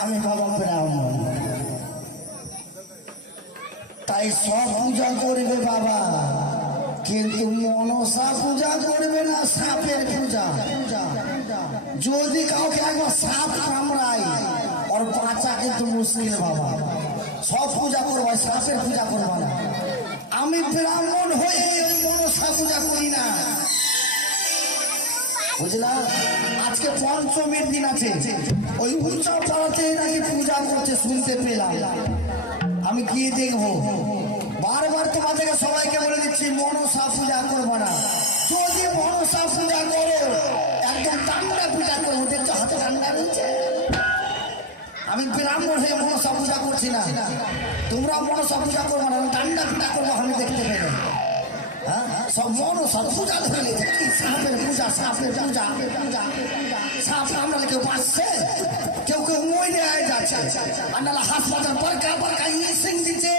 আমি বাবা ব্রাহ্মণ, তাই সব পূজা করবে বাবা, কিন্তু মনসা পূজা করবে না, সাপের পূজা। যদি কাউকে একবার সাপ কামড়ায় ওর বাঁচা কিন্তু মুশকিল বাবা। সব পূজা করবা, সাপের পূজা করবা না। আমি ব্রাহ্মণ হয়ে মনসা পূজা করি না, বুঝলা? আজকে পঞ্চমীর দিন আছে, ওই উঁচা পাড়াতে নাকি পূজা করতে শুনতে পেলাম। আমি গিয়ে দেখবো। বারবার তোমাদেরকে সবাইকে বলে দিচ্ছি মনসা পূজা করবো না। যদি মনসা পূজা করো একদম টান্ডা পূজা করবো, দেখছো হাতে ঠান্ডা রয়েছে। আমি ব্রাহ্মণ হয়ে মনসা পূজা করছি না, তোমরা মনসা পূজা করবো না, টান্ডা পূজা করবো। আমি দেখতে পেলে সব মনসা পূজা ধরে গেছে, কি সাপের পূজা, সাপের পূজা। সাপ কামড়ালে কেউ বাঁচছে, কেউ কেউ মরে যাচ্ছে, আর নাহলে হাসপাতাল বরকা বরকা ইঞ্জেকশন দিচ্ছে।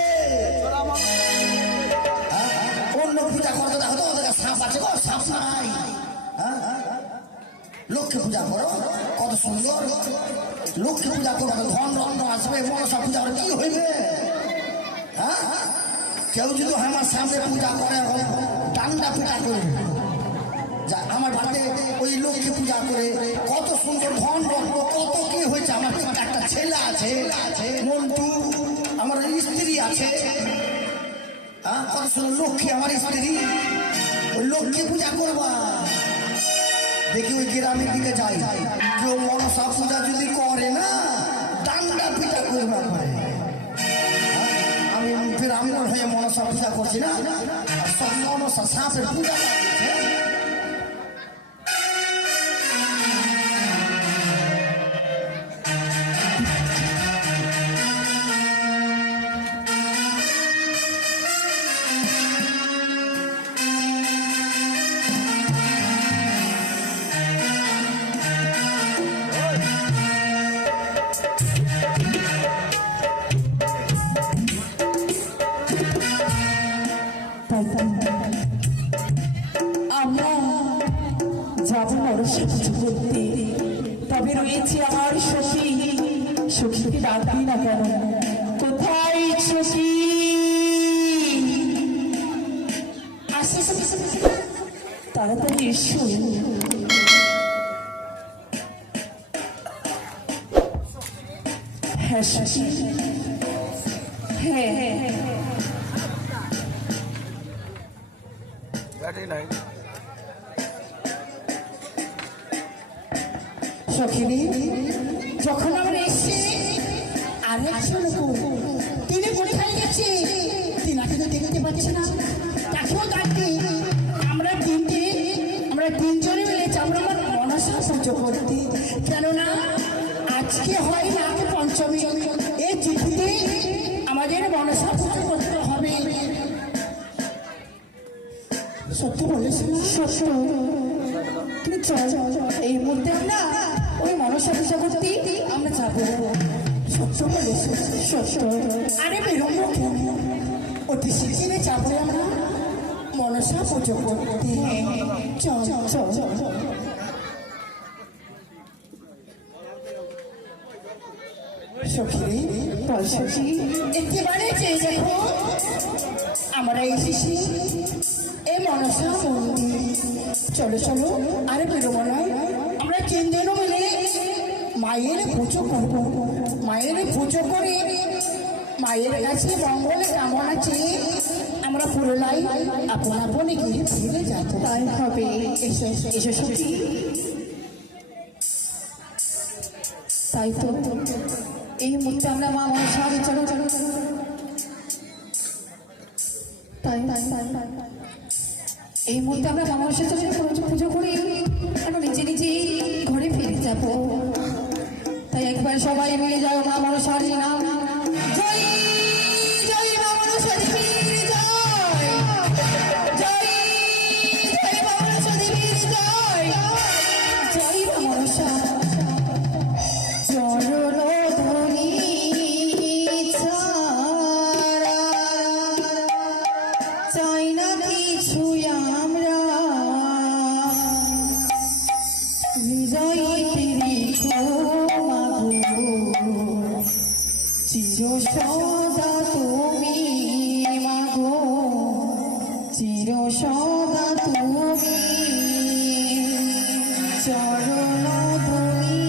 অন্য পূজা করতে দেখো তো ওদের সাপ আছে গো, সাপ নাই। লক্ষ্মী পূজা করো, কত সুন্দর। লক্ষ্মী পূজা করো, ধন রন্ধ্র আসবে। মনসা পূজা কি হইবে? কেউ যদি আমার সামনে পূজা করে ডান্ডা পূজা করে যা, আমার বাড়িতে ওই লক্ষ্মী পূজা করে কত সুন্দর ধন রত্ন কত কি হয়েছে। আমার একটা ছেলে আছে মন্টু, আমার স্ত্রী আছে, কত সুন্দর লক্ষ্মী আমার স্ত্রী। ওই লক্ষ্মী পূজা করবা। দেখি ওই গ্রামের দিকে যাই, কেউ মনসা পূজা যদি করে না ডান্ডা পূজা করবা পারে। আমি ব্রাহ্মণ হয়ে মনসা পূজা করছি না, সব মনসা সাপের পূজা করছে। আমরা যাবো মনসা পুজো করতে, তবে রয়েছে আমার সখী। সখীকে ডাকবি না কেন? কোথায় সখী? আসে তাড়াতাড়ি এসো। হ্যাঁ সখী, হ্যাঁ হ্যাঁ সখিনী, যখন আমরা এসছি আরেকজন তিনি কোথায় গেছে? তিনাকে তো দেখতে পাচ্ছি না, তাকেও ডাকতে। আমরা তিনজনে মিলে যাবো আমার মনসা পুজো করতে। কেননা আজকে হয় না পঞ্চমী, এই তিথিতে আমাদের মনসা পুজো করতে হবে। সত্য বলিস না? সত্য। তুমি চল, এই মুহূর্তে আমরা ওই মনসা পূজা করতে আমরা যাবো। সত্য বলিস? সত্য। আরে বেরোবো কেন? অতি শীঘ্রই যাবো আমরা মনসা পুজো করতে। চল চল চল। সখী, সখী একেবারে চেয়ে দেখো, আমরা এসেছি এই মনসা মন্দির। চলো চলো, আরে বেরোবো না, আমরা তিনজনও মিলে মায়ের পুজো করবো। মায়ের পুজো করে মায়ের কাছে মঙ্গল কামনা চেয়ে আমরা পুরোলাই আপন আপনে গিয়ে ফিরে যাবো। তাই হবে। এসো এসো সখী। তাই তো এই মুহূর্তে আমরা মা মনসা চলো চলো চলো। তাই তাই তাই এই মুহূর্তে আমরা মা মনসা পুজো করি, আমরা নিজে নিজে ঘরে ফিরে যাবো। তাই একবার সবাই মিলে যাও মা মনসার নাম। জয় জয় মা মনসা দেবীর জয়, জয় জয় মা মনসা দেবীর জয়, জয় মা মনসা। চরণ ধরি ছাড়া চাই না কিছু আমরা, হৃদয় পিড়ি মাগো চির সদা তুমি চরণ ধুলি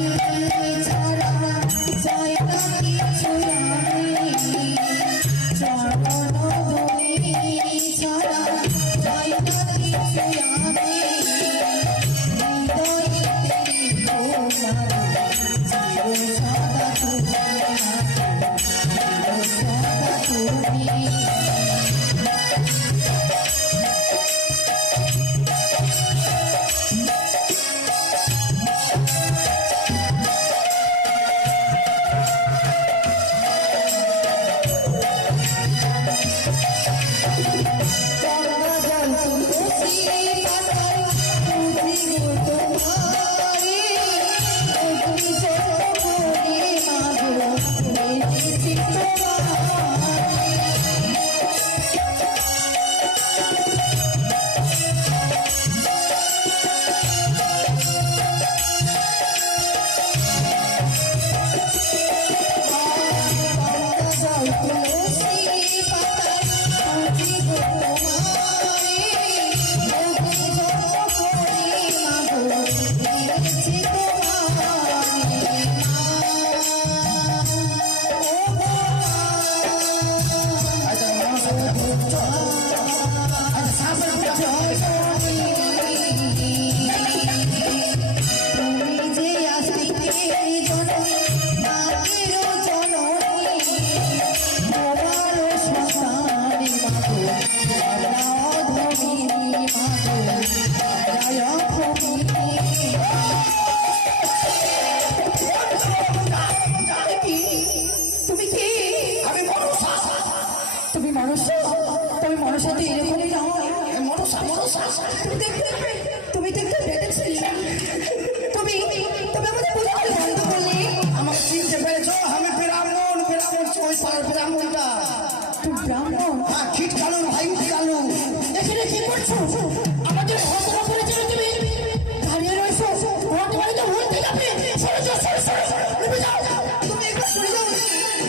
ছাড়া চাই না কিছু আমি চরণ ধুলি ছাড়া চাই না কিছু আমি হৃদয়ে চির সদা তুমি চির সদা তুমি আমাকে চিনতে পেরেছো? আমি ব্রাহ্মণ, ওই পাড়ার ব্রাহ্মণটা। হ্যাঁ, খিট কালু ভাই কালু। এখানে কি করছো? আমাদের ঘটনা পরিচয় তুমি দাঁড়িয়ে রয়েছো, ঘটনা বাড়িতে ভুলতে যাবে। সরে যাও, নেমে যাও। তুমি একটু সরে যাও।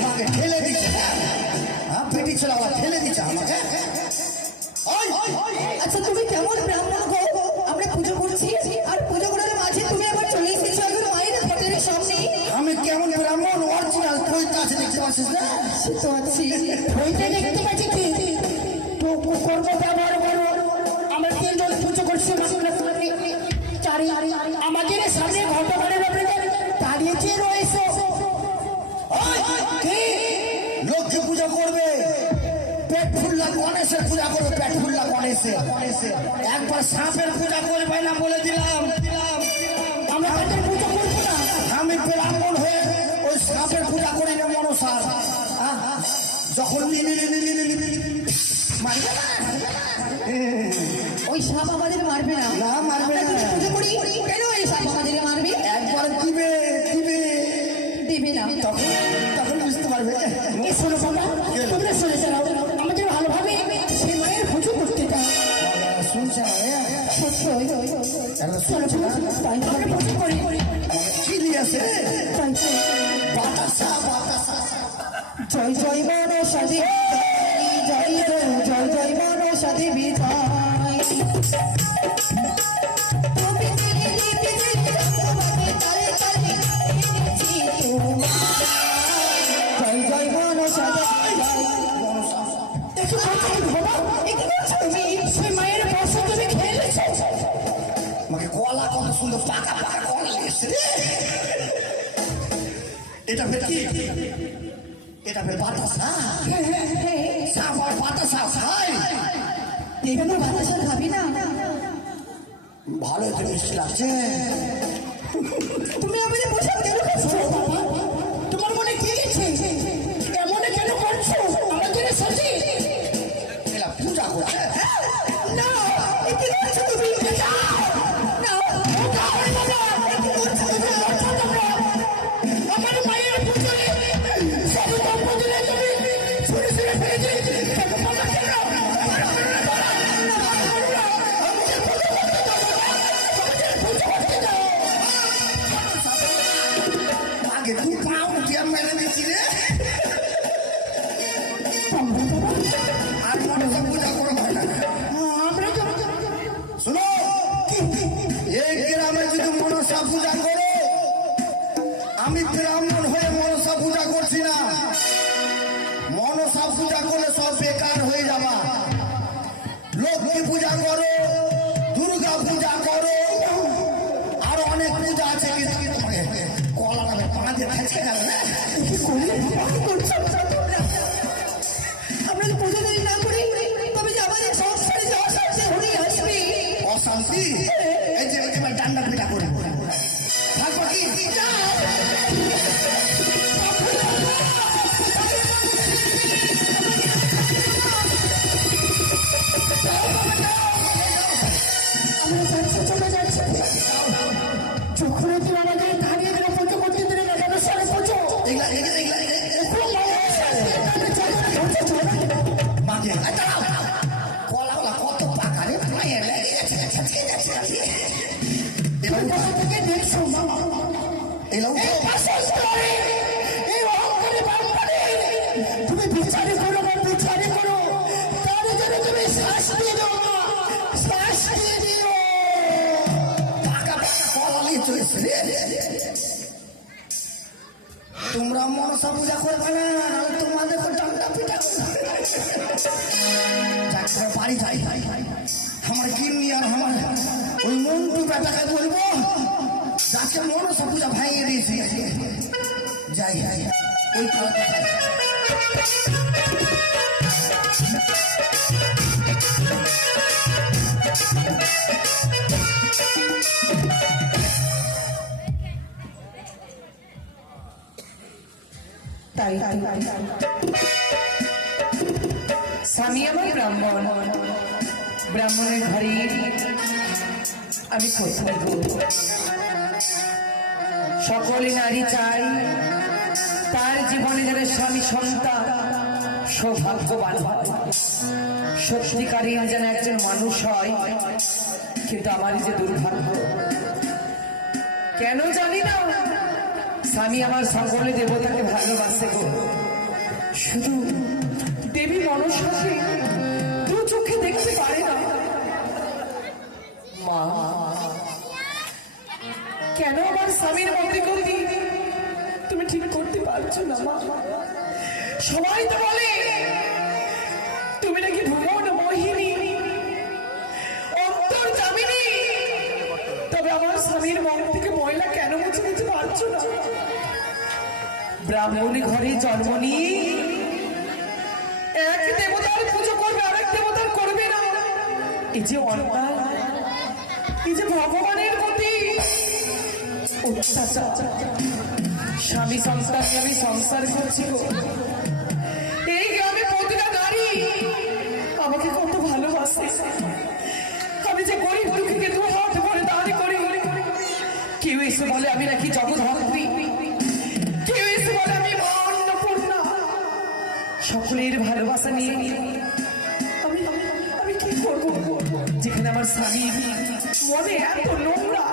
আমাকে ঠেলে দিচ্ছে, হ্যাঁ পেটি ছিল আবার ঠেলে দিচ্ছে আমাকে। আচ্ছা তুমি কেমন ব্রাহ্মণ গো? আমরা পুজো করছি আর পুজো করার মাঝে তুমি আবার চলে এসেছো একজন মায়ের হোটেলের সামনে। আমি কেমন ব্রাহ্মণ? অরিজিনাল কইতা আছে, দেখতে পাচ্ছিস না? সে তো আছি, ওইটা দেখতে পাচ্ছি কি তো করবো ব্যবহার করবো। আমরা তিনজন পুজো করছি, চারি আমাদের সামনে ঘটনার ব্যাপারে দাঁড়িয়েছে রয়েছে। লক্ষ্মী পূজা করবে, পেট ফুল্লা গণেশের পূজা করবে, পেট ফুল্লা গণেশের। একবার সাপের পূজা করবে না বলে দিলাম। আমরা তাদের পুজো করবো না। আমি ব্রাহ্মণ হয়ে ওই সাপের পূজা করি না মনসার। যখন মারবে না, ওই সাপ আমাদের মারবে না। না, মারবে না। আমরা যদি পুজো করি কেন এই সাপ আমাদের মারবে? একবার দিবে দেবে না। তখন বুঝতে পারবে। এই শোনো বাবা, তোমরা শুনে চালাও, আমাদের ভালোভাবে সে মায়ের পুজো করতে দাও। শুনছে না? সত্যই একটা চলো শুনছে না? তাই আমরা পুজো করি। কি দিয়েছে? তাই তো। বাতাসা, বাতাসা। জয় জয় মনসা দেবী জয়, জয় জয় মনসা দেবী জয়। তুমি জয় জয় মনসা দেবী জয়। একটু বাবা, একটু তুমি সে মায়ের বর্ষা তুমি খেলেছো। আমাকে কলা কত সুন্দর পাকা পাকা কলা লেগেছে রে। এটা ফের কি? এটা ফের বাতাসা। সাপ আর বাতাসা খায়। এখানে বাতাসা খাবি না? ভালো তো মিষ্টি লাগছে। তুমি আমাদের পোশাক কেন করছো বাবা? তোমার মনে কি গেছে? এমন কেন করছো আমাদের সাথে? এলা পূজা করছে। না, কি করছো তুমি? না, আমার মায়ের পুজোয় সব দম্পতিরা তুমি ছুড়ে ছুড়ে ফেলে পূজা করো, দুর্গা পূজা করো, আরো অনেক পূজা আছে। কিন্তু তোমাকে কলা নামে পাঁচে থাকছে গেল না। কি করি? কি করছো তোমরা? আমরা যদি পুজো যদি না করি তবে যে আমাদের সংসারে যে অশান্তি হয়ে আসবে। অশান্তি? এই যে এবার ডান্ডা পিঠা করবো, থাকবো কি? আমরা যাচ্ছি, চলে যাচ্ছি। যখন তুমি আমাদের ধারিয়ে দিলে পুজো করতে দিলে না, কেন সারে পুজো? এগুলা এগুলা এগুলা মাঝে কলা কলা কত পাকা রে, মায়ের লেগে গেছে। তুমি কোথা থেকে দেখছো মামা? এলাও এই পাশের স্তরে, এই অহংকারী বামপারে তুমি বিচারে করো বা বিচারে করো, তার জন্য তুমি শাস্তি দিও না, শাস্তি দিও। পাকা পাকা কলা নিয়ে চলেছে রে। তোমরা মনসা পূজা করবে না, নাহলে তোমাদের ডান্ডা পিঠা বাড়ি যাই। আমার কিন্নি আর আমার ওই মন্টু বেটাকে বলবো যাকে মনসা পূজা ভাঙিয়ে দিয়েছি। যাই ওই কালাতে যাই। তাই স্বামী আমার ব্রাহ্মণ, ব্রাহ্মণের ঘরে আমি কোথায় গো? সকলে নারী চাই তার জীবনে যারা স্বামী সন্তান সৌভাগ্যবান হয়, সত্যিকারী যেন একজন মানুষ হয়। কিন্তু আমার যে দুর্ভাগ্য, কেন জানি না, স্বামী আমার সকলে দেবতাকে ভালোবাসে গো, শুধু দেবী মনসাকে দু চোখে দেখতে পারে না। মা, কেন আমার স্বামীর মন্দির করতে তুমি ঠিক করতে পারছো না মা? সবাই তো বলে তুমি নাকি ভুবন মোহিনী, অন্তর জামিনী, তবে আমার স্বামীর মন থেকে ময়লা কেন মুছে দিতে পারছো না? ব্রাহ্মণ ঘরে জন্ম নিয়ে এক দেবতার পুজো করবে, আরেক দেবতার করবে না, এই যে অন্যায়, এই যে ভগবানের প্রতি অত্যাচার। স্বামী সংসার আমি সংসার করছি গো, এই গ্রামে প্রতিটা নারী আমাকে কত ভালোবাসে। আমি যে গরিব দুঃখীকে দু হাত ভরে দাঁড়ি করি, কেউ এসে বলে আমি নাকি জগদ্ধাত্রী, কেউ এসে বলে আমি মা অন্নপূর্ণা। সকলের ভালোবাসা নিয়ে আমি আমি কি করবো যেখানে আমার স্বামী মনে এত নোংরা?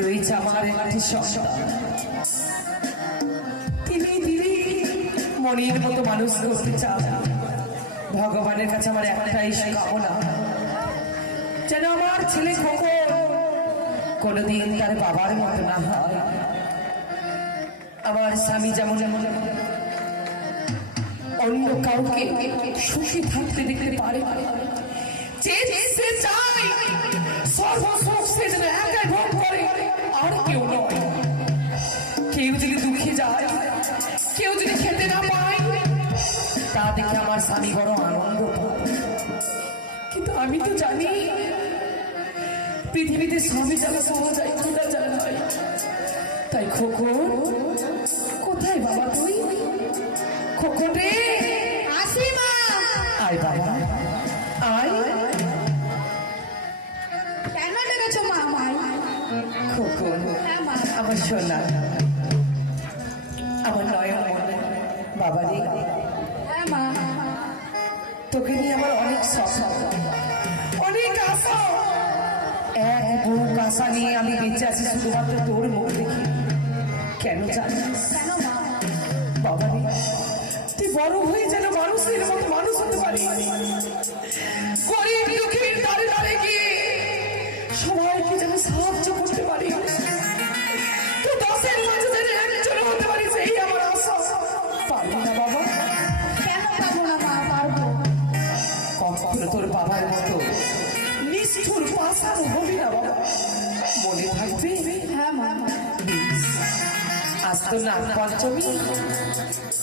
রয়েছে আমার একটি সন্তান, তিনি মনের মতো মানুষ করতে চান। ভগবানের কাছে আমার একটাই কামনা, যেন আমার ছেলে খোকন কোনোদিন তার বাবার মতো না হয়। আমার স্বামী যেমন যেমন অন্য কাউকে সুখী থাকতে দেখতে পারে, সে চায় সর্বসুখ সে যেন একাই ভোগ করে, আর কেউ নয়। কেউ যদি দুঃখে যায়, কেউ যদি খেতে না পায়, তা দেখে আমার স্বামী বড় আনন্দ পায়। কিন্তু আমি তো জানি পৃথিবীতে স্বামী যারা সহজ যায় খোঁজা যায় না। তাই খোকন, কোথায় বাবা তুই? খোকন রে, আসি মা। আয় বাবা আয়। কেন ডেকেছো মা আমায়? খোকন হ্যাঁ মা। আমার সোনা, আমার নয়ন বাবা রে, হ্যাঁ মা। তোকে নিয়ে আমার অনেক স্বপ্ন, অনেক আশা। এক বুক আশা নিয়ে আমি বেঁচে আছি শুধুমাত্র তোর মুখ দেখি। কেন জানিস? কেন মা? বাবা রে, তুই বড় হয়ে যেন মানুষের মতো মানুষ হতে পারি, গরিব দুঃখীর দ্বারে দ্বারে গিয়ে সবাইকে যেন সাহায্য করতে পারি, তুই দশের মাঝে যেন একজন হতে পারি, সেই আমার আশা। পারবি না বাবা? কেন পাবো না মা? পারবো। হবি না বাবা, মনে থাকবে? হ্যাঁ মা। আজ তো নাগ পঞ্চমী,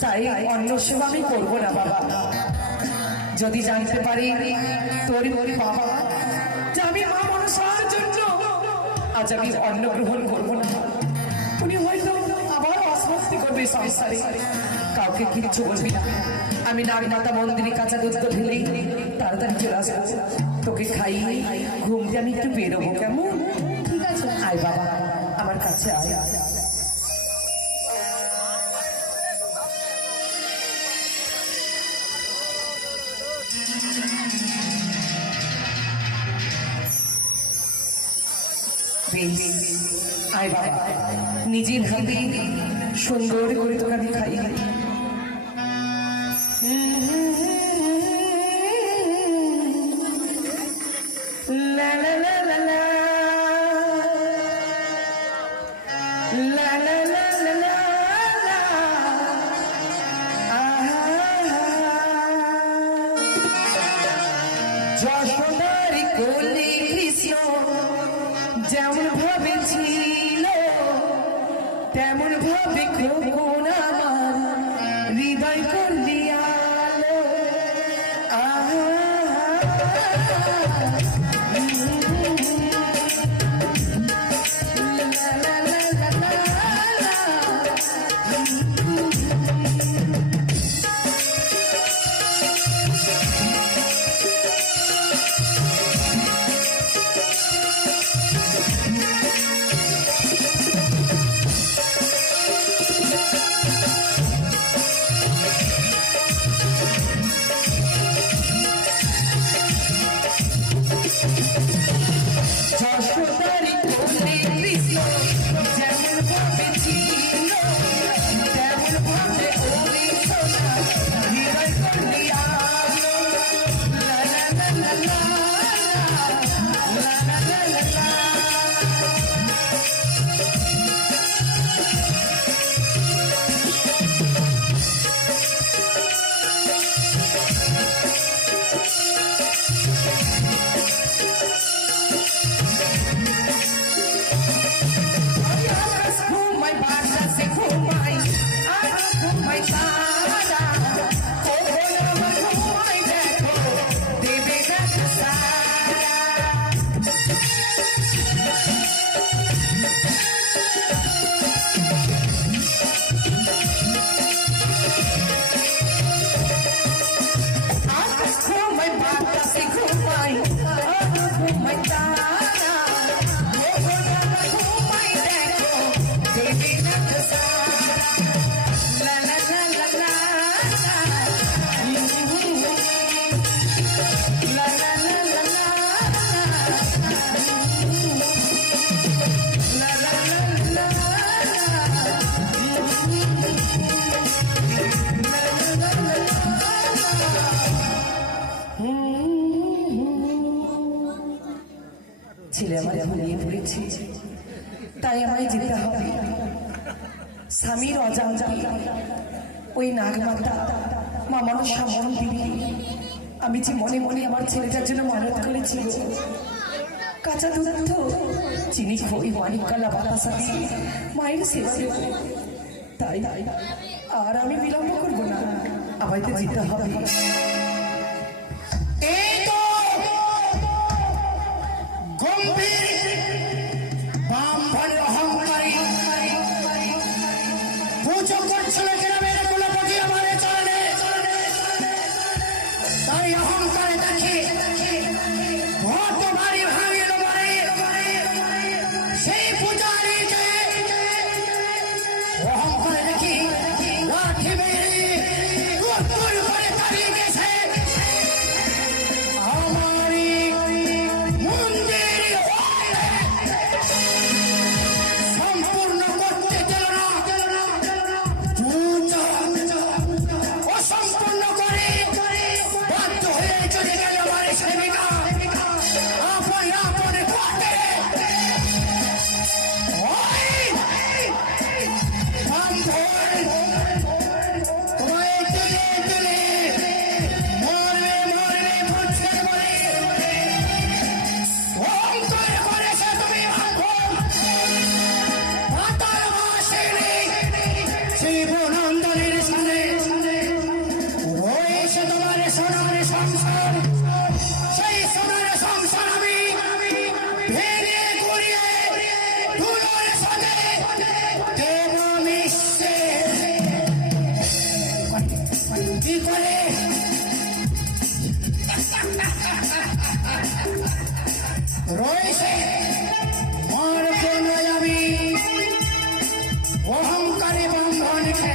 তাই অন্য সেবা আমি করবো না বাবা। যদি জানতে পারি তোর বাবা যে আমি মা মনসার জন্য আজ আমি অন্ন গ্রহণ করবো না, উনি হয়তো আবার অস্বস্তি করবে সংসারে। কাউকে কিচ্ছু বলবি না, আমি নাগমাতা মন্দিরে কাঁচা দুধ ঢেলেই তাড়াতাড়ি চলে আসবো, তোকে খাইয়ে ঘুম দিয়ে আমি একটু বেরোবো, কেমন? ঠিক আছে। আয় বাবা আমার কাছে আয়। আয় বাবা, নিজের হাতে সুন্দর করে তোকে আমি খাই। লা লা লা লা লা। লা লা লা লা লা লা। আহা। যশোদার কোলে কৃষ্ণ যেমন ভাবে ছিল তেমন ভাবে খোকন আমার হৃদয় করলি আলো। আহা। লা লা লা লা লা। যশোদার কোলে কৃষ্ণ যেমন ভাবে ছিল তেমন ভাবে ওরে সোনা হৃদয় করলি আলো। লা লা লা লা লা। লা লা লা লা লা। ঘুমাই বাতাসে ঘুমাই আর ঘুমাই তারা, কখন আমার ঘুমাই দেখো দেবে দেখা সারা। আর ঘুমাই বাতাসে ঘুমাই আর ঘুমাই তারা, কখন আমার ঘুমাই দেখো দেবে দেখা সারা। লা লা লা লা লা। লা লা লা লা লা। লা লা লা লা লা। ছেলে আমার ভুলিয়ে পড়েছে, তাই আমায় যেতে হবে। স্বামীর অজান্তে ওই নাগমাতা মা মনসা মন্দিরে আমি যে মনে মনে আমার ছেলেটার জন্য মানত করেছি, কাঁচা দুধ চিনি খই মানিক কলা বাতাসা দিয়ে মায়ের সেবা দেব। তাই আর আমি বিলম্ব করবো না, আমায় তো যেতে হবে। এই তো গম্ভীর বামফল অহংকারী পুজো করছিল গ্রামের কুলপতি আমার চরণে, তাই অহংকারে দেখি কত বাড়ি ভাঙিল মারে। সেই পূজারীকে অহংকারে দেখি লাঠি মেরে উত্তর করে তাড়িয়ে গেছে। আমারই মন্দির সম্পূর্ণ করতে দিল না, পূজা অসম্পূর্ণ করে বাধ্য হয়ে চলে গেল আমার সেবিকা। রয়েছে মার প্রণয় আমি অহংকারে বন্ধনকে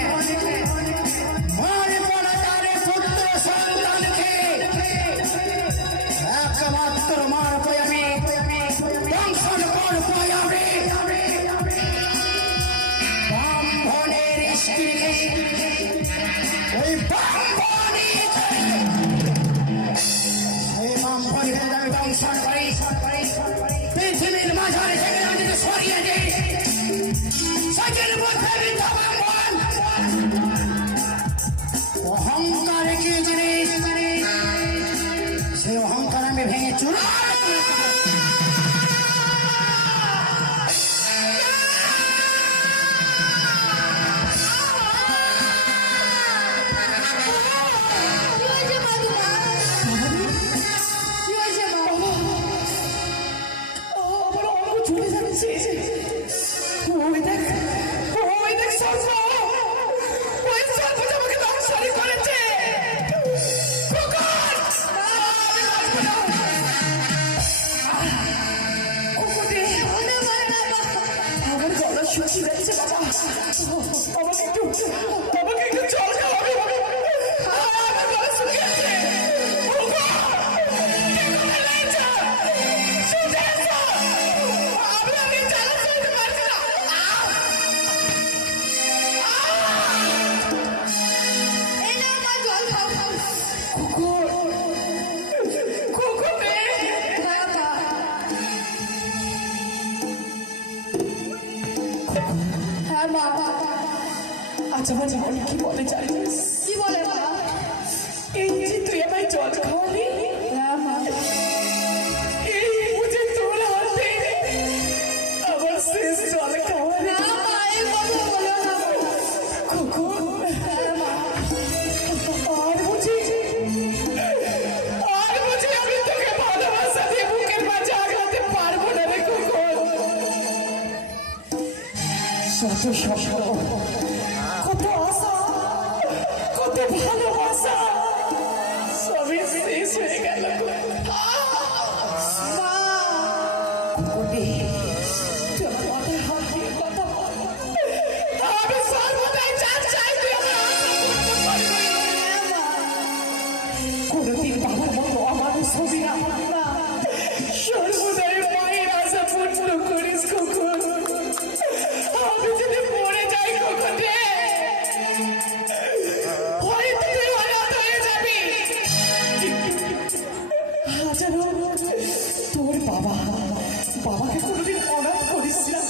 মার প্রণতারে পুত্র সন্তানকে একমাত্র মার পয় আমি বংশন পর পয় আমি ব্রাহ্মণের স্ত্রীকে ওই ব্রাহ্মণী সেই ব্রাহ্মণীকে আমি বংশন করি পৃথিবীর মাঝারে থেকে আমি যদি সরিয়ে দিই সজের মধ্যে বৃদ্ধ ব্রাহ্মণ অহংকার কি জিনিস সেই অহংকার আমি ভেঙে চুরা আমার অঙ্গ চলে যাচ্ছে ওই দেখ সর্প ওই সর্প যে আমাকে দংশন করেছে কুকুর! কুকুরে! আমার গলা শুকিয়ে যাচ্ছে বাবা আমাকে একটু জল খাওয়াবে আমার গলা শুকিয়ে যাচ্ছে কুকুর! কে কোথায় রয়েছে? শুনতে এসো! আমি চালা চলতে পারছি না কুকুর রে! হ্যাঁ মা আচ্ছা বাচ্চা বলে কি বলে জানিস কি বলে বাবা? এই যে তুই আমায় জল খাওয়ালি হ্যাঁ মা এই বুঝে তোর হাতে আমার শেষ জল খাওয়ালি না মা এই কথা বলো না কুকুর হ্যাঁ মা আর বুঝি আমি তোকে ভালোবাসা দিয়ে বুকের মাঝে আঘাতে পারবো না রে কুকুর শত স্বপ্ন কত আশা কত ভালোবাসা সবই শেষ হয়ে গেল আমি সর্বদাই চাই তুই আমার আশা পূর্ণ করবি কোনদিন বাবার মতো আমার ছবি না সর্বদাই মায়ের আশা পূর্ণ করিস কুকুর আমি যদি মরে যাই কুকুর রে হয়তো তুই অনাথ হয়ে যাবি হাজারো তোর বাবাকে কোনদিন অনাথ করিস না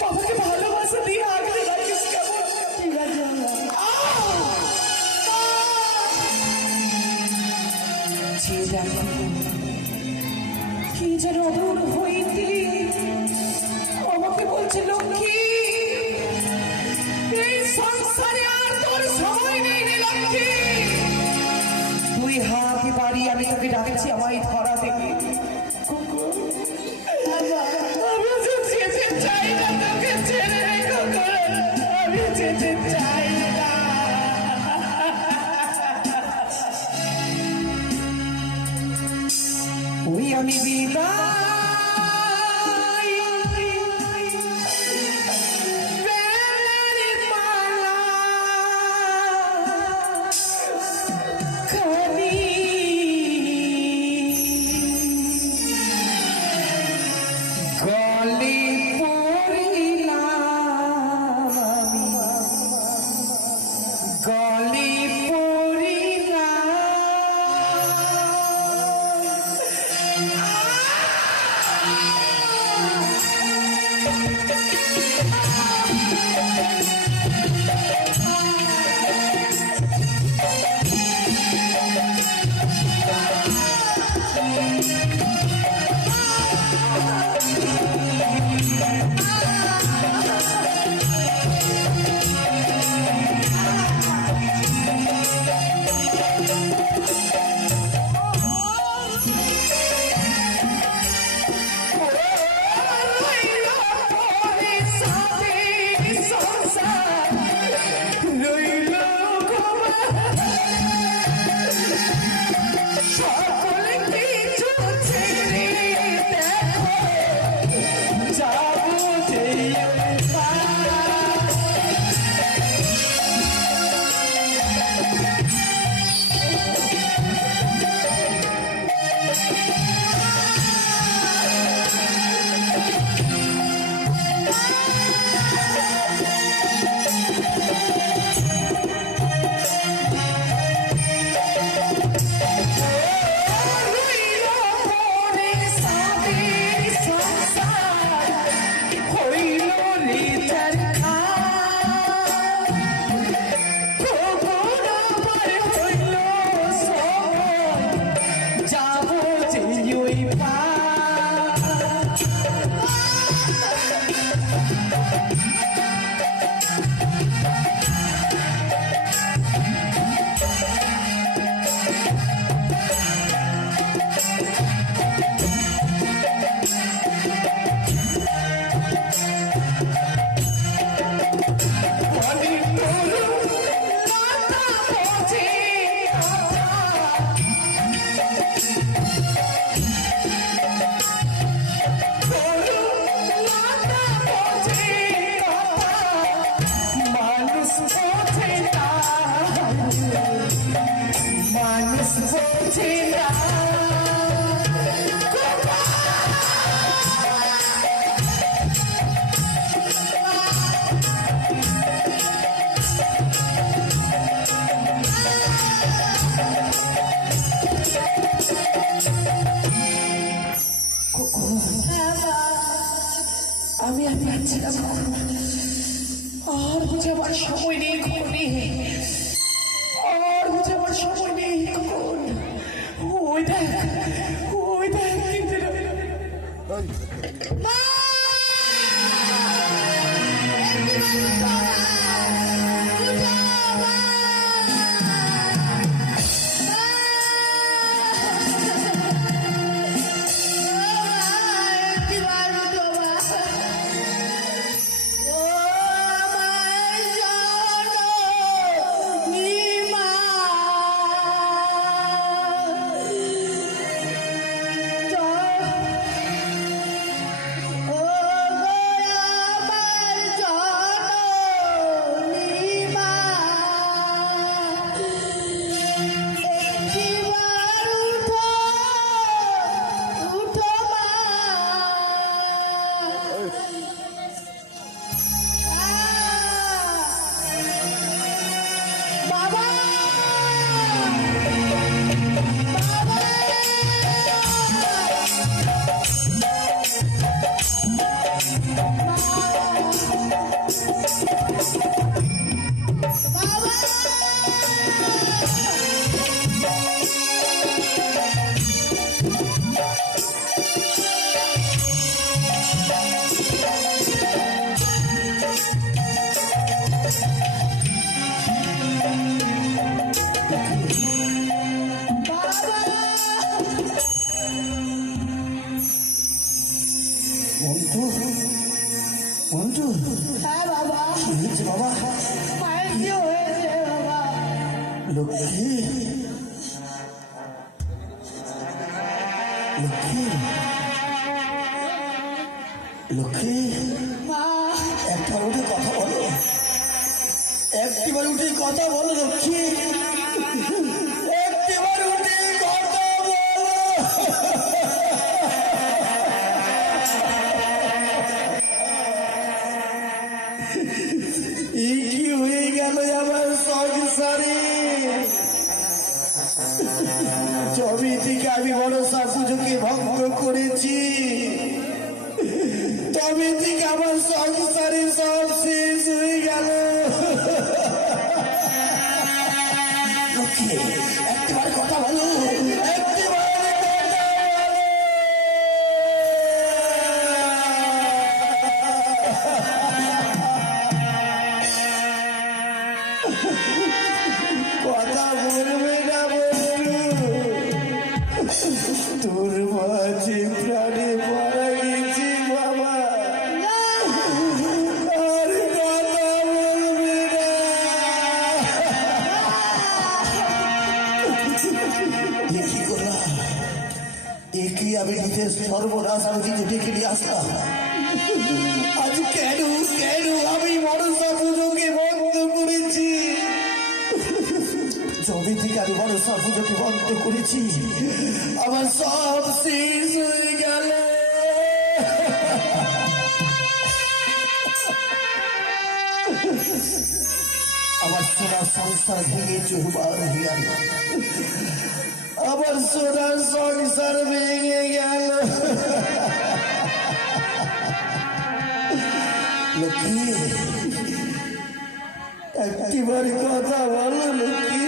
বাবাকে ভালোবাসা দিয়ে আগলে রাখিস কেমন ঠিক আছে বাবা। যে জানে কি যেন অমন হইতে আমাকে বলছে লক্ষ্মী এই সংসারে আর তোর সময় নেই রে লক্ষ্মী তুই হাতে বাড়ি আমি তোকে ডাকছি আমায় ধরা দেখি আমি যে যেতে চাই না তোকে ছেড়ে রে কুকুর আমি যেতে চাই না ওই আমি বিদায় বেলার মালা খানি গলে পড়িলাম আমি গলে পড়িলাম আমি আর পাচ্ছি না আর বুঝে আমার সময় নেই খোকনে আর বুঝে আমার সময় নেই খোকন ওই দেখ কিন্তু মন্টু মন্টু হ্যাঁ বাবা, কি হয়েছে বাবা? মায়ের কি হয়েছে বাবা? লক্ষ্মী লক্ষ্মী লক্ষ্মী মা, একবার উঠে কথা বলো, একটিবার উঠে কথা বলো লক্ষ্মী, একটিবার উঠে কথা বলো। এই কি হয়ে গেল আমার সংসারে? ছবি থেকে আমি মনসা পুজোকে ভঙ্গ করেছি, তবে থেকে আমার সংসারে সব শেষ হয়ে গেল। লক্ষ্মী, একবার কথা বলো, একবার কথা বলবে না বলু, তোর মাঝে প্রাণে মারা গেছি বাবা, আর কথা বলবে না। কি করলাম? একই আমি নিজের সর্বনাশ আমি কিছু ডেকে নিয়ে আসলাম। আজ কেন আমি মনসা পুজোকে বন্ধ করেছি? ছবি থেকে আমি মনসা পুজোকে বন্ধ করেছি, আমার সব শেষ হয়ে গেল। আমার সোনা সংসার ভেঙে চুরমার হয়ে গেল, আমার সোনার সংসার ভেঙে গেল। লক্ষ্মী, একটিবার কথা বলো লক্ষ্মী,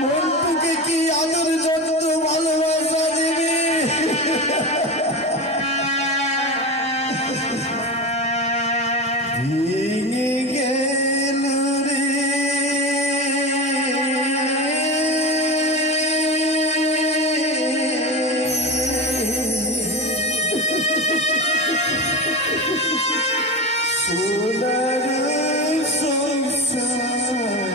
মন্টুকে কি আদর যত্ন ভালোবাসা দেবে? ভেঙে গেল রে সোনার সংসার।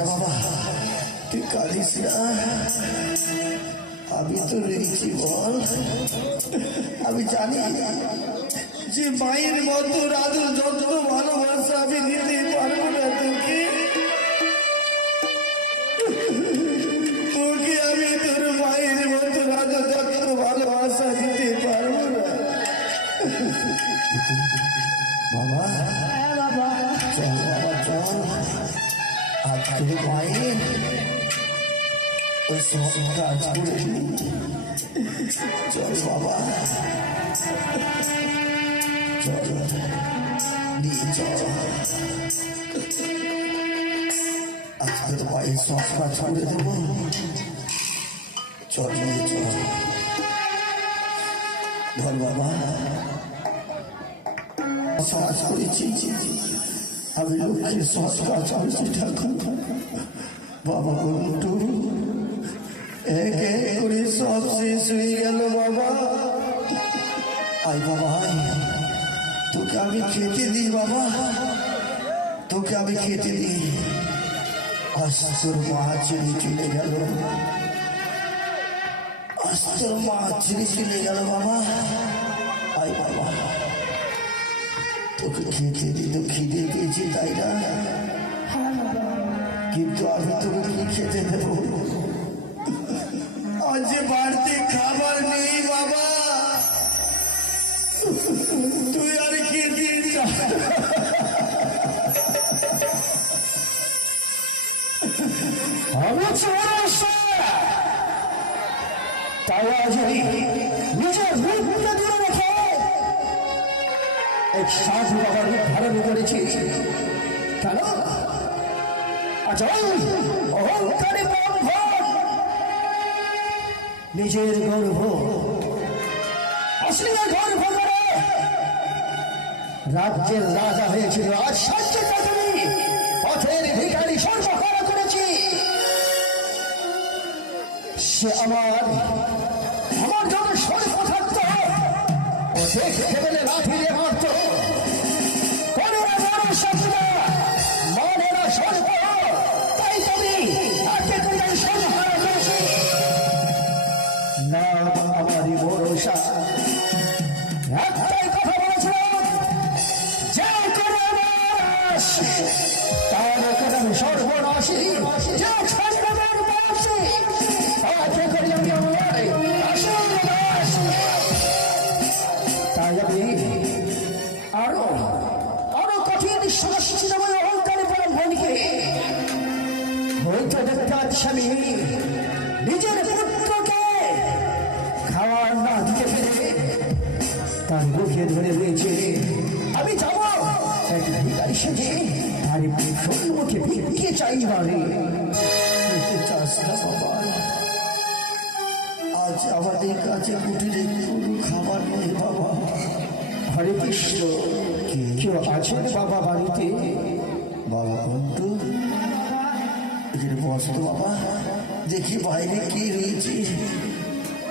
না বাবা, তুই কাঁদিস না, আমি তো রয়েছি বল। আমি জানি যে মায়ের মতো রাধুর যত ভালোবাসা আমি দিতে পারবো না তোকে। তোকে আমি তোর মায়ের মতো রাধুর যত ভালোবাসা দিতে পারবো না বাবা। চল বাবা চল, আজ তোর মায়ের ওই সব কাজ করে চল বাবা, চল নিয়ে চল, আজ তোর মায়ের সব কাজ করে দেবো। চল নিয়ে চল, ধর বাবা, কাজ করেছি আমি, লক্ষ্মীর সব কাজ করেছি ঠাকুর। বাবা বন্ধু এক এক করে সব শেষ হয়ে গেল বাবা। আয় বাবা আয়, তোকে আমি খেতে দিই বাবা, তোকে আমি খেতে দিই। আজ তোর মা ছেড়ে চলে গেল, আজ তোর মা ছেড়ে চলে গেল বাবা। আয় বাবা, তোকে খেতে দিই, তো খিদে পেয়েছি তাই না? কিন্তু আমি তোকে কি খেতে দেবো? আজ বাড়িতে খাবার নেই বাবা, তুই আর খেতে আমি তাই আজ নিজের রূপটা দূরে রেখে এক সাধু বাবার রূপ ধারণ করেছি। কেন আজ অহংকারী নিজের গর্ভ আসলে গর্ভ করে রাজ্যের রাজা হয়েছিল, আজ সহ্যের পথের ভিখারি সর্বহার করেছি। সে আমার যখন স্বর্গ থাকত ও দেখতে পেলে লাঠি দিয়ে মারত, মানেরা স্বর্গ, তাই তুমি তাকে করে সর্বহারা করেছি। না আমারই ভরসা, একটাই কথা বলেছিলাম, যে করে তার করে আমি সর্বনাশী, যে সর্বনাশী তাকে করি আমি তাই আমি আরো কঠিন শাস্তি দেব অহংকারী পরম ভূমিকে। হয়তো দেখতে স্বামী নিজের পুত্রকে খাওয়ার না দিতে পেরে তার মুখে ধরে রয়েছে। আমি যাব এক ভিখারি সেজে তার মুখে ভিক্ষে চাইবারে। চাস না বাবা, আজ আমাদের কাছে কুটিরে কোনো খাবার নেই বাবা। হরে কৃষ্ণ, কেউ আছেন বাবা বাড়িতে? বাবা বন্ধু এখানে বসতো বাবা, দেখি বাইরে কি রয়েছে,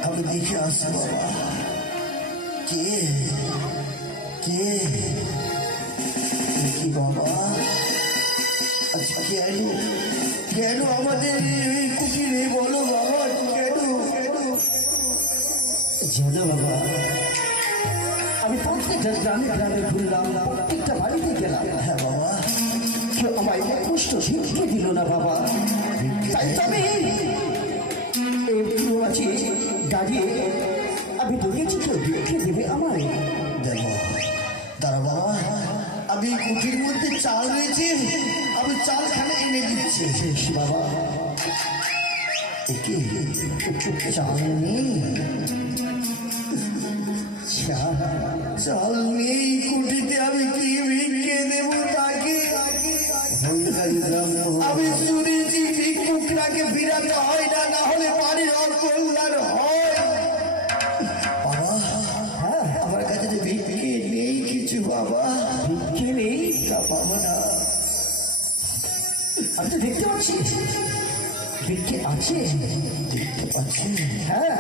আমি দেখে আসি বাবা। কে কে কি বাবা? আচ্ছা কেন কেন আমাদের এই কুটিরে বলো বাবা, কেন? জানো বাবা, আমি প্রত্যেকটা গ্রামে গ্রামে ঘুরলাম, প্রত্যেকটা বাড়িতে গেলাম। হ্যাঁ বাবা, কেউ আমায় পুষ্ট ভিক্ষে দিল না বাবা। তাই তবে আছি দাঁড়িয়ে, আমি দেখেছি কেউ ভিক্ষে দেবে আমায়। দেখো দাঁড়া বাবা, আমি কুটির মধ্যে চাল রয়েছে, আমি চাল খানে এনে দিচ্ছি। বেশ বাবা, চাল নেই, চাল নেই কুটিতে, আমি কি ভিক্ষে দেবো তাকে? আমি শুনেছি ভিক্ষুকরাকে ফিরাতে হয় না, না হলে বাড়ির অকল্যাণ হয়। বাবা আমার কাছে যে ভিক্ষে নেই কিছু বাবা, ভিক্ষে নেই? তা পাবো না। আমি তো দেখতে পাচ্ছি ভিক্ষে আছে, দেখতে পাচ্ছি। হ্যাঁ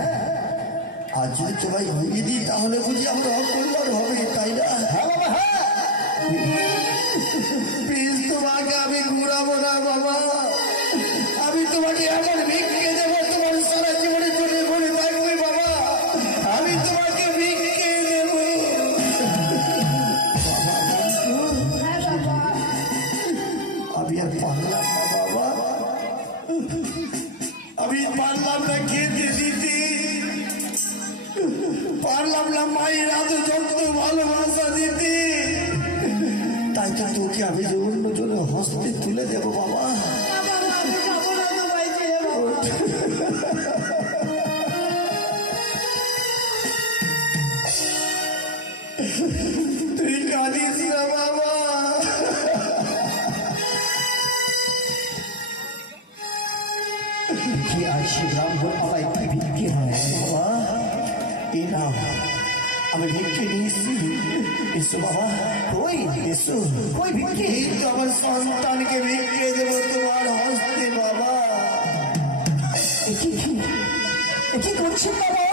আজ যদি তোমায় হইয়ে দিই তাহলে বুঝি আমরা অকল্যাণ হবে, তাই না? হ্যাঁ বাবা, হ্যাঁ প্লিজ তোমাকে আমি ঘুরাবো না বাবা, তোমাকে এমন ভিক্ষে দেবো তোমার সারা জীবনে চলে ঘুরে থাকবে বাবা। আমি তোমাকে ভিক্ষে দেবো। আমি আর পারলাম না বাবা, আমি পারলাম না খেতে দিতে, পারলাম না মায়ের এত যত্ন ভালোবাসা দিতে, তাই তো তোকে আমি অন্য জন্য হস্তে তুলে দেবো বাবা। তুই কাঁদিস না বাবা। কি আসি ব্রাহ্মণ আমায় কি ভিক্ষে হয় বাবা? এই নাও আমি ভিক্ষে নিয়েছি। এসো বাবা, কই এসো, কই ভিক্ষে? এই তো আমার সন্তানকে ভিক্ষে দেবো তোমার হস্তে বাবা। কি করছেন বাবা?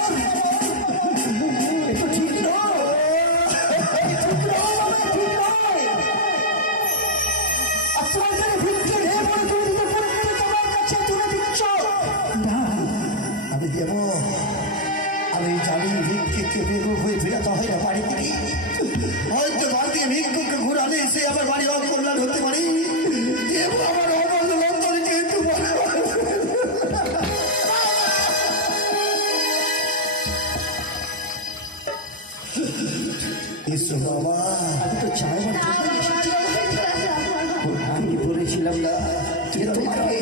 একটু ঠিক নয়, ঠিক নয় বাবা, ঠিক নয়। আপনার এখানে ভিক্ষে নেই বলে তুমি দিতে পারবে তোমার কাছে তুলে দিচ্ছ। আমি দেব, আমি জানি ভিক্ষুককে বেরো হয়ে ফেরাতে হয় না বাড়ি থেকে। হয়তো বাড়ি থেকে ভিক্ষুককে ঘুরালে সে আমার বাড়ি অকল্যাণ হতে পারে। দেব আমার অবন্ধ লন্ডনকে তোমার। এসো বাবা, আমি তো চাই না আমি বলেছিলাম না যে তোমাকে।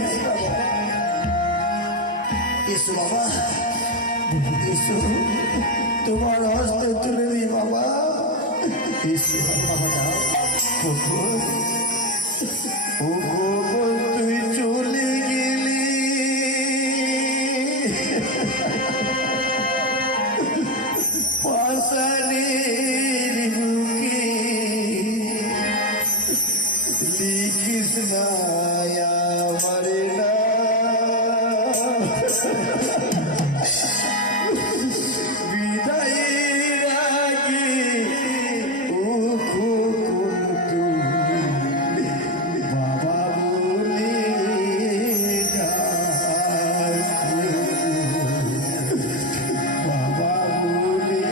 এসো বাবা, এসো তোমার হস্তে তুলে দিই বাবা। এসো বাবা, ও তুই চলে গেলি, পাশানের বুকে লিখিস না আমার নাম। বিদায়ের আগে ও খোকন তুই বাবা বলে ডাক, বাবা বলে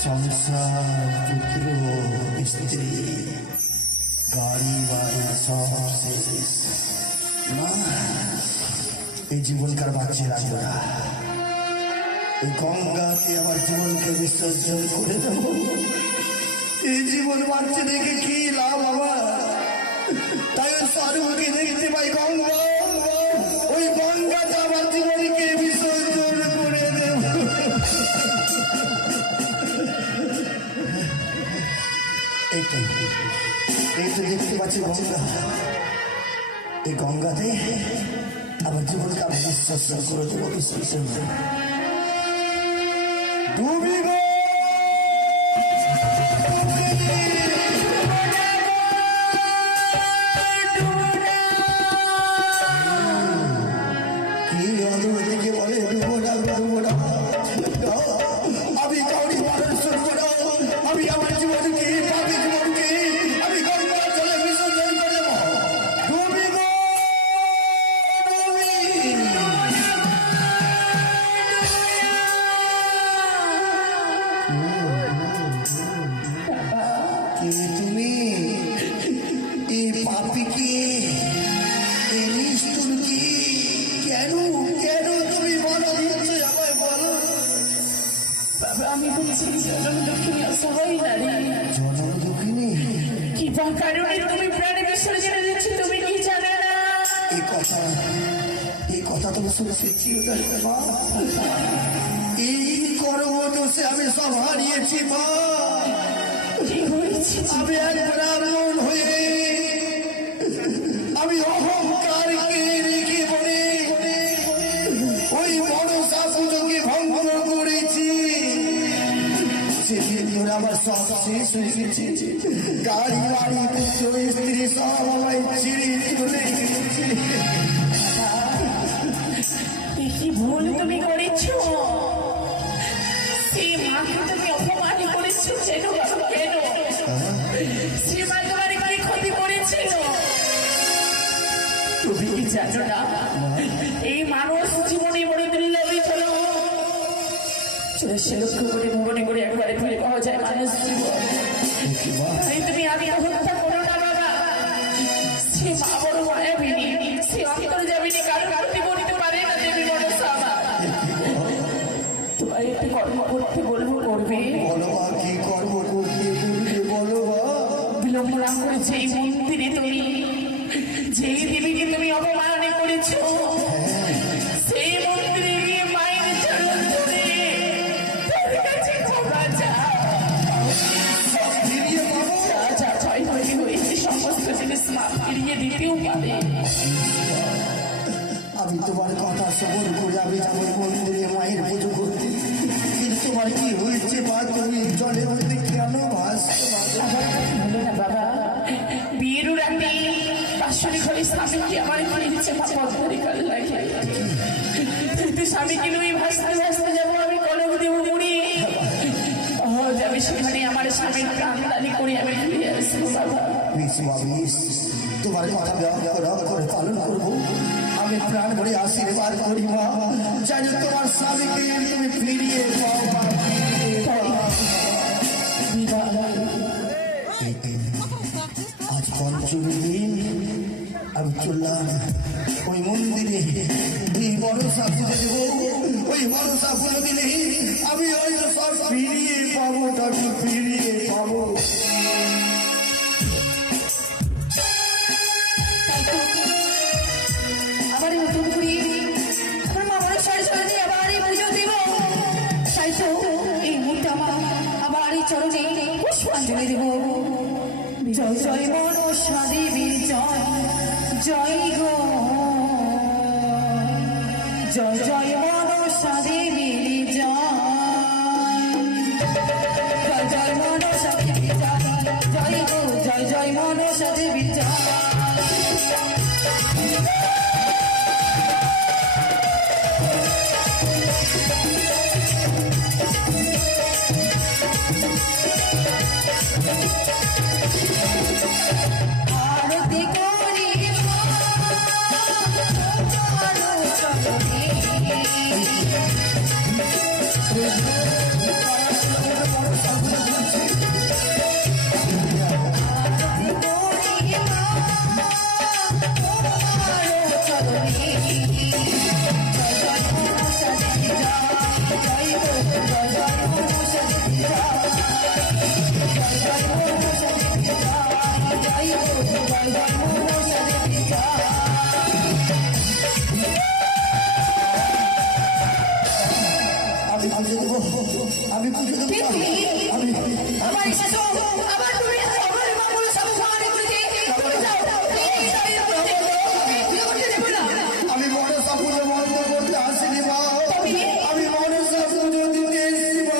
সংসার পুত্র স্ত্রী গাড়ি বাড়ি সব শেষ না এই জীবনকার বাঁচিয়ে রাখবো না ওই গঙ্গাতে আমার জীবনকে বিসর্জন করে দেব এই জীবন বাঁচতে দেখে কি লাভ আমার তাই সাধুকে দেখতে পাই গঙ্গা ওই গঙ্গাতে আমার জীবনকে বিসর্জন করে দেব এই তো দেখতে পাচ্ছি গঙ্গা এই গঙ্গাতে আমার জীবনকে আমি বিসর্জন করে দেবো বিসর্জন ডুবি গো কি অনুমতিকে বলে আমি কাউরি পালন করবো না আমি আমার জীবনকে পাপি জীবনকে আমি গঙ্গা জলে বিসর্জন করে দেবো ডুবি গো ডুবি কে তুমি এই পাপি কি এই নিষ্ঠুর কি কেন কেন তুমি বলো দিচ্ছ আমায় বলো বাবা আমি বলছি জনম দক্ষিণী অসহায় নারী জনম দুঃখিনী কি বা কারণে তুমি প্রাণে বিসর্জন দিচ্ছ তুমি কি জানো না এই কথা তুমি শুনেছি মা এই কর্মদোষে আমি সব হারিয়েছি মা কি হয়েছে আমি এক ব্রাহ্মণ হয়ে আমি অহংকারকে রেখে বলে ওই মনসা পুজোকে ভঙ্গ করেছি সেদিন ধরে আমার সব শেষ হয়ে গেছে গাড়ি বাড়ি পুত্র স্ত্রী সব আমায় ছিঁড়ে চলে গেছে কি ভুল তুমি করেছো সেই মাকে তুমি অপমান করেছো কেন বাবা কেন শ্রীমা তোমার কি ক্ষতি করেছিল তুমি কি জানো না এই মানুষ জীবনে মনে দুর্লভই ছিল সে লক্ষ্য করে মনে করে একবারে ফিরে পাওয়া যায় মানুষ জীবন তাই তুমি আমি হত্যা করো না বাবা সে মা বড় মায়াবিনী সে অন্তর যাবিনী কারো কারণে বলিতে পারে না দেবী মনসা তোমার একটি কর্ম করতে বলবো করবে বলো মা কি করবো করতে বলবে বলো মা বিলম্ব না করেছে এই মন্দিরে তুমি যেই দেবীকে তুমি অপমান করেছো সেই মন্দিরে গিয়ে মায়ের চরণ ধরে তার কাছে ক্ষমা চাও। ফিরিয়ে পাবো যা যা ছয় হয়ে হয়েছে সমস্ত জিনিস মা ফিরিয়ে দিতেও পারে আমি তোমার কথা শ্রবণ করে আমি যাবো মন্দিরে মায়ের পুজো করতে কিন্তু তোমার কি হয়েছে মা তুমি এই জলের মধ্যে কেন ভাসছো বলো না বাবা বিয়ের রাতে পাঁচশোরি ঘরে স্বামীকে আমার ঘরে নিচে পথ ধরে কাল লাগে কিন্তু স্বামীকে নিয়ে ভাসতে ভাসতে যাবো আমি কলম দেবো মুড়ি যাবে সেখানে আমার স্বামীর প্রাণদানি করে আমি ফিরে আসবো বাবা তোমার কথা ব্যবহার করে পালন করবো আমি প্রাণ ভরে আশীর্বাদ করি মা জানি তোমার স্বামীকে তুমি ফিরিয়ে পাও মা, ফিরিয়ে পাও। আজ পঞ্চমী দিন আমি চললাম ওই মন্দিরে ওই মনসা পুজো দেবো ওই মনসা পুজো দিলে আমি ওই সব ফিরিয়ে পাবো তাকে ফিরিয়ে পাবো আবার নতুন করে আমার মামার সরস্বতী আবার পুজো দেব তাই তো এই মুহূর্তে আমার আবার এই চরণে পুষ্পাঞ্জলি দেব জয় জয় মনসা দেবী জয় জয় গো জয় জয় মনসা দেবী জয় জয় জয় মনসা দেবী জয় জয় গো জয় জয় মনসা দেবী জয় আমি পুজো দেবো, আমি পুজো দেবো, আমি আবার এসেছো, আবার তুমি এসেছো, আমার মা বলে সব সমানে করেছে, তুমি যাও, এই শরীর করতে, পুজো করতে দেবো না। আমি মনসা পুজো বন্ধ করতে আসিনি মা, আমি মনসা পুজো দিতে এসেছি মা।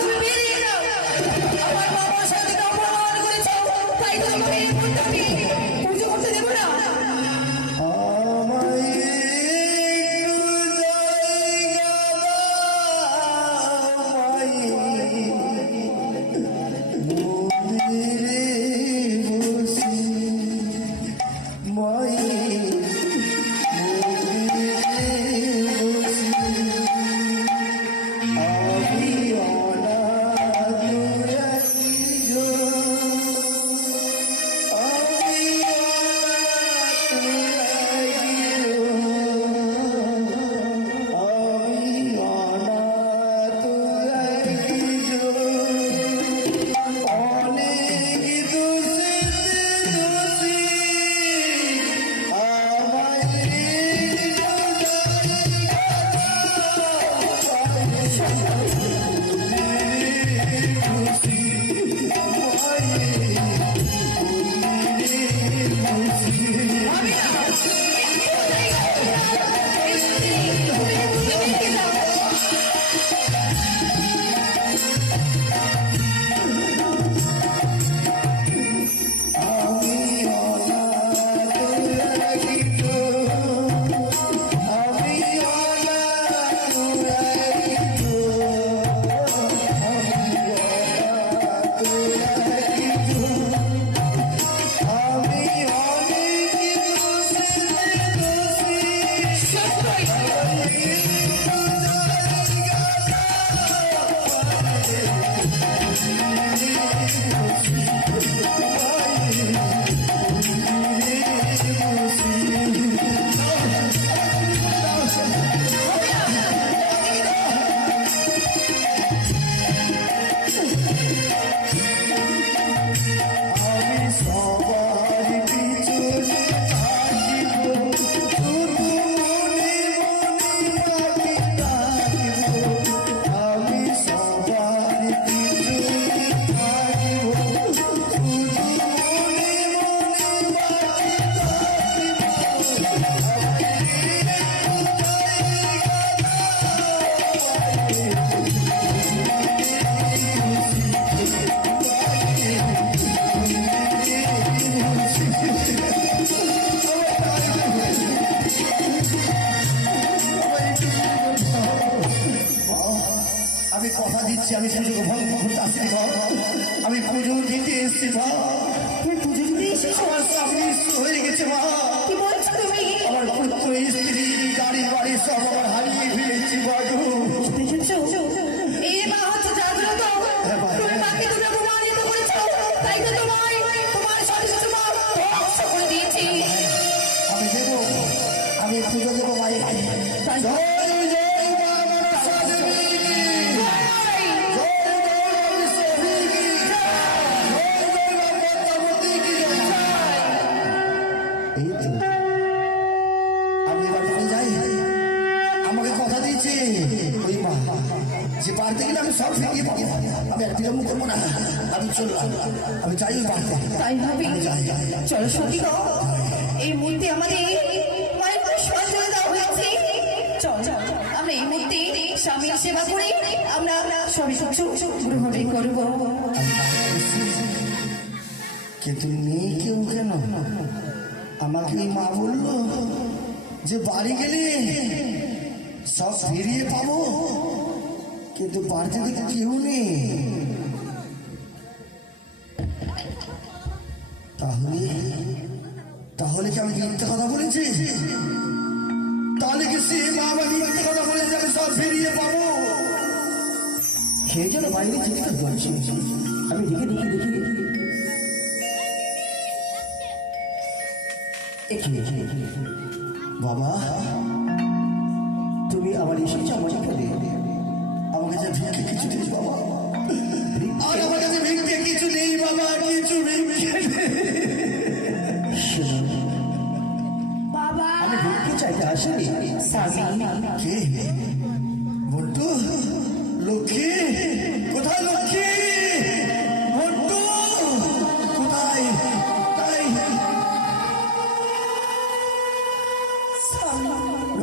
তুমি বেরিয়ে যাও, আমার মা বলে সাথে অপমান করেছো, তাই তো তোমাকে এই মুহূর্তে আমি পুজো করতে দেবো না। আমায় একটু জায়গা দাও, মন্দিরে বসি, মায়ের মন্দিরে বসি, আমি অনাথ একজন, আমি অনাথ একজন, অনেক দোষেতে দোষী, আমায় সবার পিছনে থাকিব, শুধু মনে মনে থাকিব, আমি সবার পিছনে থাকিব, শুধু মনে মনে আমি কথা দিচ্ছি, আমি পুজো ভঙ্গ করতে আসিনি ঘর, আমি পুজো দিতে এসেছি মা। তুমি পুজো দিতে এসেছো? আমার স্বামী হয়ে গেছে মা, কি বলছো তুমি? আমার পুত্র স্ত্রী গাড়ি বাড়ি সব আমার হারিয়ে ফেলেছি বাবু। দেখেছো? এই মা হচ্ছে জাগ্রত। তুমি মাকে তুমি অপমানিত করেছো, তাই তো তোমার সরস্বতী মা ধ্বংস করে দিয়েছি। আমি দেবো, আমি পুজো দেবো মায়ের। তাই জয় জয় মা মনসা দেবী কি, জয় জয় মা বিশ্বদেবী কি, জয় জয় মা পদ্মাবতী কি জয়। এই তো আমি এবার বাড়ি যাই, আমাকে কথা দিয়েছে ওই মা যে বাড়িতে গেলে আমি সব ফিরিয়ে পাবো, আমি আর বিলম্ব করবো না, আমি চললাম, আমি যাই ওই বাড়িতে। তাই ভাবি চলো সত্যি গো, এই মুহূর্তে আমাদের মায়ের পুষ্পাঞ্জলি দেওয়া হয়েছে। চল আমরা এই মুহূর্তে স্বামীর সেবা করে আমরা সব কিছু গ্রহণ করবো। কিন্তু মেয়ে কেউ কেন আমাকে ওই মা বললো যে বাড়ি গেলে সব ফিরিয়ে পাবো, কিন্তু বাড়িতে দেখে কেউ নেই। তাহলে তাহলে কি আমি মিথ্যে কথা বলেছি? তাহলে কি সে মা আমার মিথ্যে কথা বলেছে আমি সব ফিরিয়ে পাবো? সেই জন্য বাইরে চিৎকার করছি, আমি দেখি বাবা তুমি আমার এসেছো আমার এখানে, আমার কাছে ভিক্ষে কিছু নেই বাবা, আর আমার কাছে ভিক্ষে কিছু নেই বাবা, কিছু ভিক্ষে নেই। বাবা আমি ভিক্ষে চাইতে আসেনি। স্বামী কে? বন্টু? লক্ষ্মী? কোথায় লক্ষ্মী? বন্টু? কোথায়? কোথায়?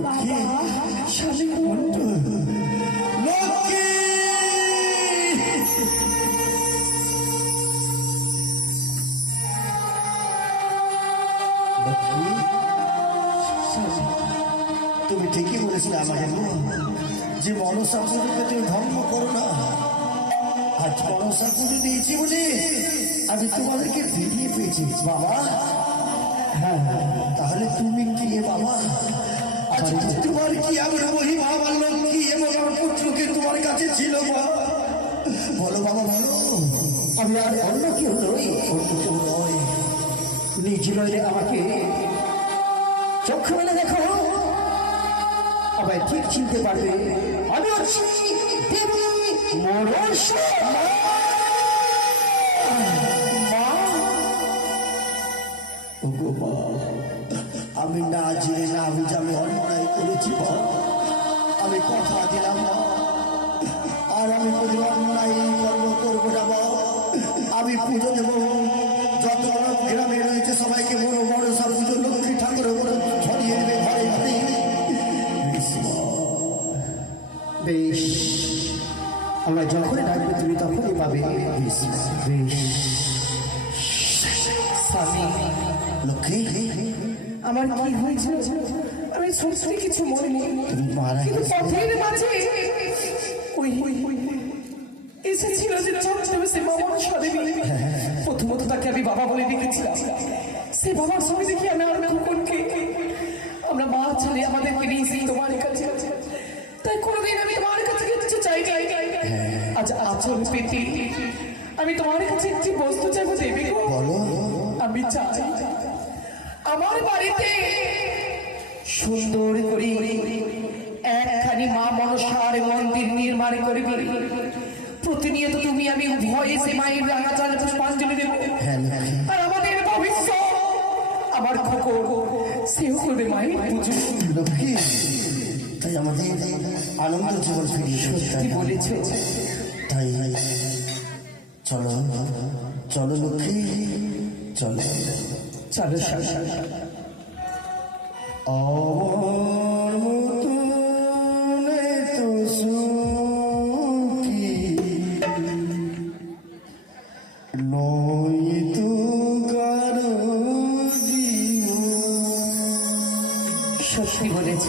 লক্ষ্মী? স্বামী বন্টু? লক্ষ্মী? লক্ষ্মী? তুমি ঠিকই বলেছিলে আমাকে গো, যে মনসা পুজোকে তুমি ধর্ম করো না। আজ মনসা পুজো দিয়েছি বলে আমি তোমাদেরকে ফিরিয়ে পেয়েছি বাবা। হ্যাঁ, তাহলে তুমি কি এ বাবা? আজ তোমার কি এমন মহিমা আমার লক্ষ্মী এবং আমার পুত্রকে তোমার কাছে ছিল মা? বলো বাবা বলো। আমি আর অন্য কেউ নই, অন্য কেউ নয়। নিজ নইলে আমাকে চক্ষু মেলে দেখো, আমায় ঠিক চিনতে পারবে। আমি হচ্ছি দেবী মনসা। ওগো মা, আমি না জেনে না বুঝে আমি অন্যায় করেছি মা। আমি কথা দিলাম মা, আর আমি কোনো অন্যায় কর্ম করবো না মা। আমি পুজো দেব, যত গ্রামে রয়েছে সবাইকে বড় বড় সব পুজো লক্ষ্মী ঠাকুরের বড় ছড়িয়ে দেবে ঘরে ঘরে। বেশ মা। বেশ, আমরা যখনই ডাকবে তুমি তখনই পাবে। বেশ মা। বেশ। স্বামী লক্ষ্মী, আমার কি হয়েছে আমি সত্যি কিছু মনে নেই, তুমি মারা কিন্তু গেছো। পথের মাঝে ওই এসেছিল যে ছদ্মবেশে বাবা সাদেবী। প্রথমত তাকে আমি বাবা বলে ডেকেছিলাম। সে বাবার সঙ্গে দেখি আমি আর খোকনকে, আমরা মা ছেলে আমাদেরকে নিয়েছি তোমার কাছে। তাই কোনোদিন আমি তোমার কাছে কিছু চাই। আজ আচল পেতে আমি তোমার কাছে একটি বস্তু চাইবো, দেবে গো? বলো। আমি চাই আমার বাড়িতে সুন্দর করে একখানি মা মনসার মন্দির নির্মাণ করবি। প্রতিনিয়ত তুমি আমি ভয়ে সে মায়ের রাঙাচাল পুষ্পাঞ্জলি দেব। হ্যাঁ লক্ষ্মী। আর আমাদের ভবিষ্যৎ আমার খোকন সেও করবে মায়ের পুজো। লক্ষ্মী, তাই আমাদের আনন্দ জীবন ফিরিয়ে কি বলেছ? তাই চলো চলো লক্ষ্মী চলো। চলো আমার মতন এত সুখী নয় তো কারো জীবন। সত্যি বলেছ।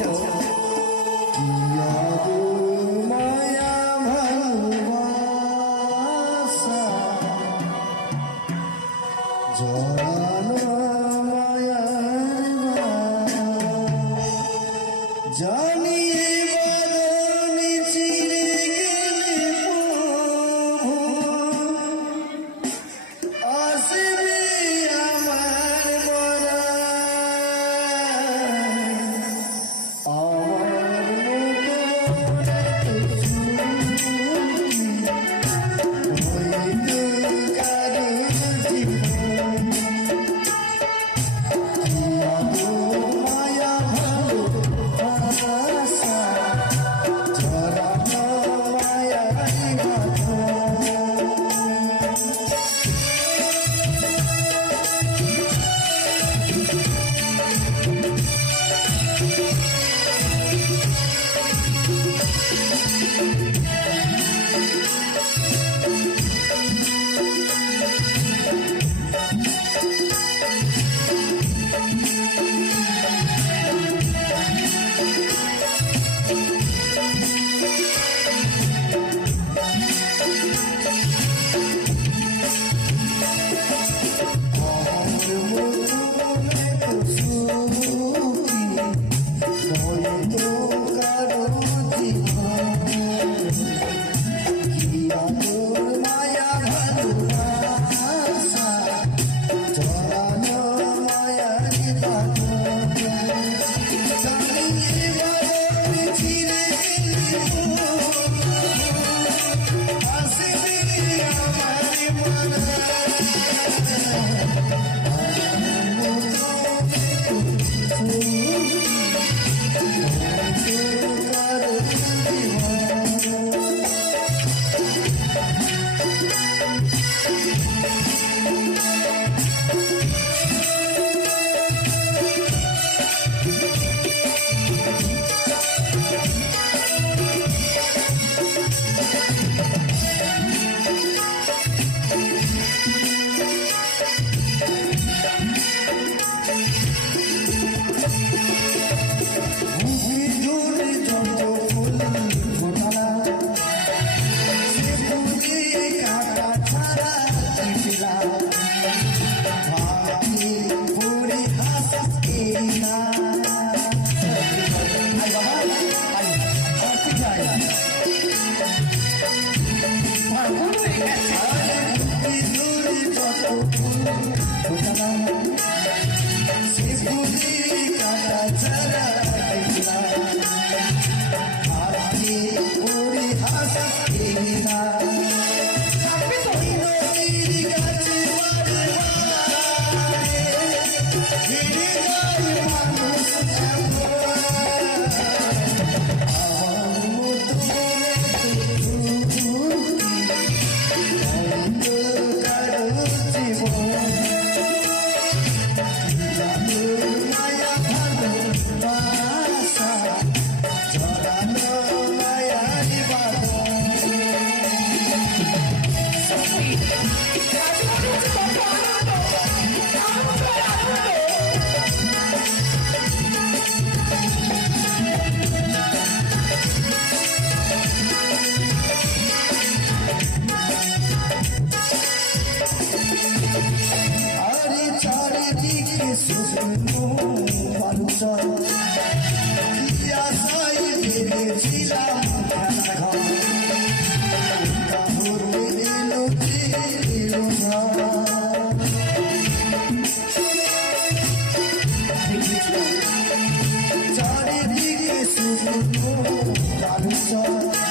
কি আদর মায়া ভালোবাসা জড়ানো মায়ার বাঁধ। জানি বদনি চিরে গেলে প্রভু আসবে আমার বরা। আমার মুখ আরে চারিদিকে শুকনো বালুচর কি আশায় ভেবেছিলাম খেলাঘর কাপড় এলো যে এলো না চারিদিকে শুকনো বালুচর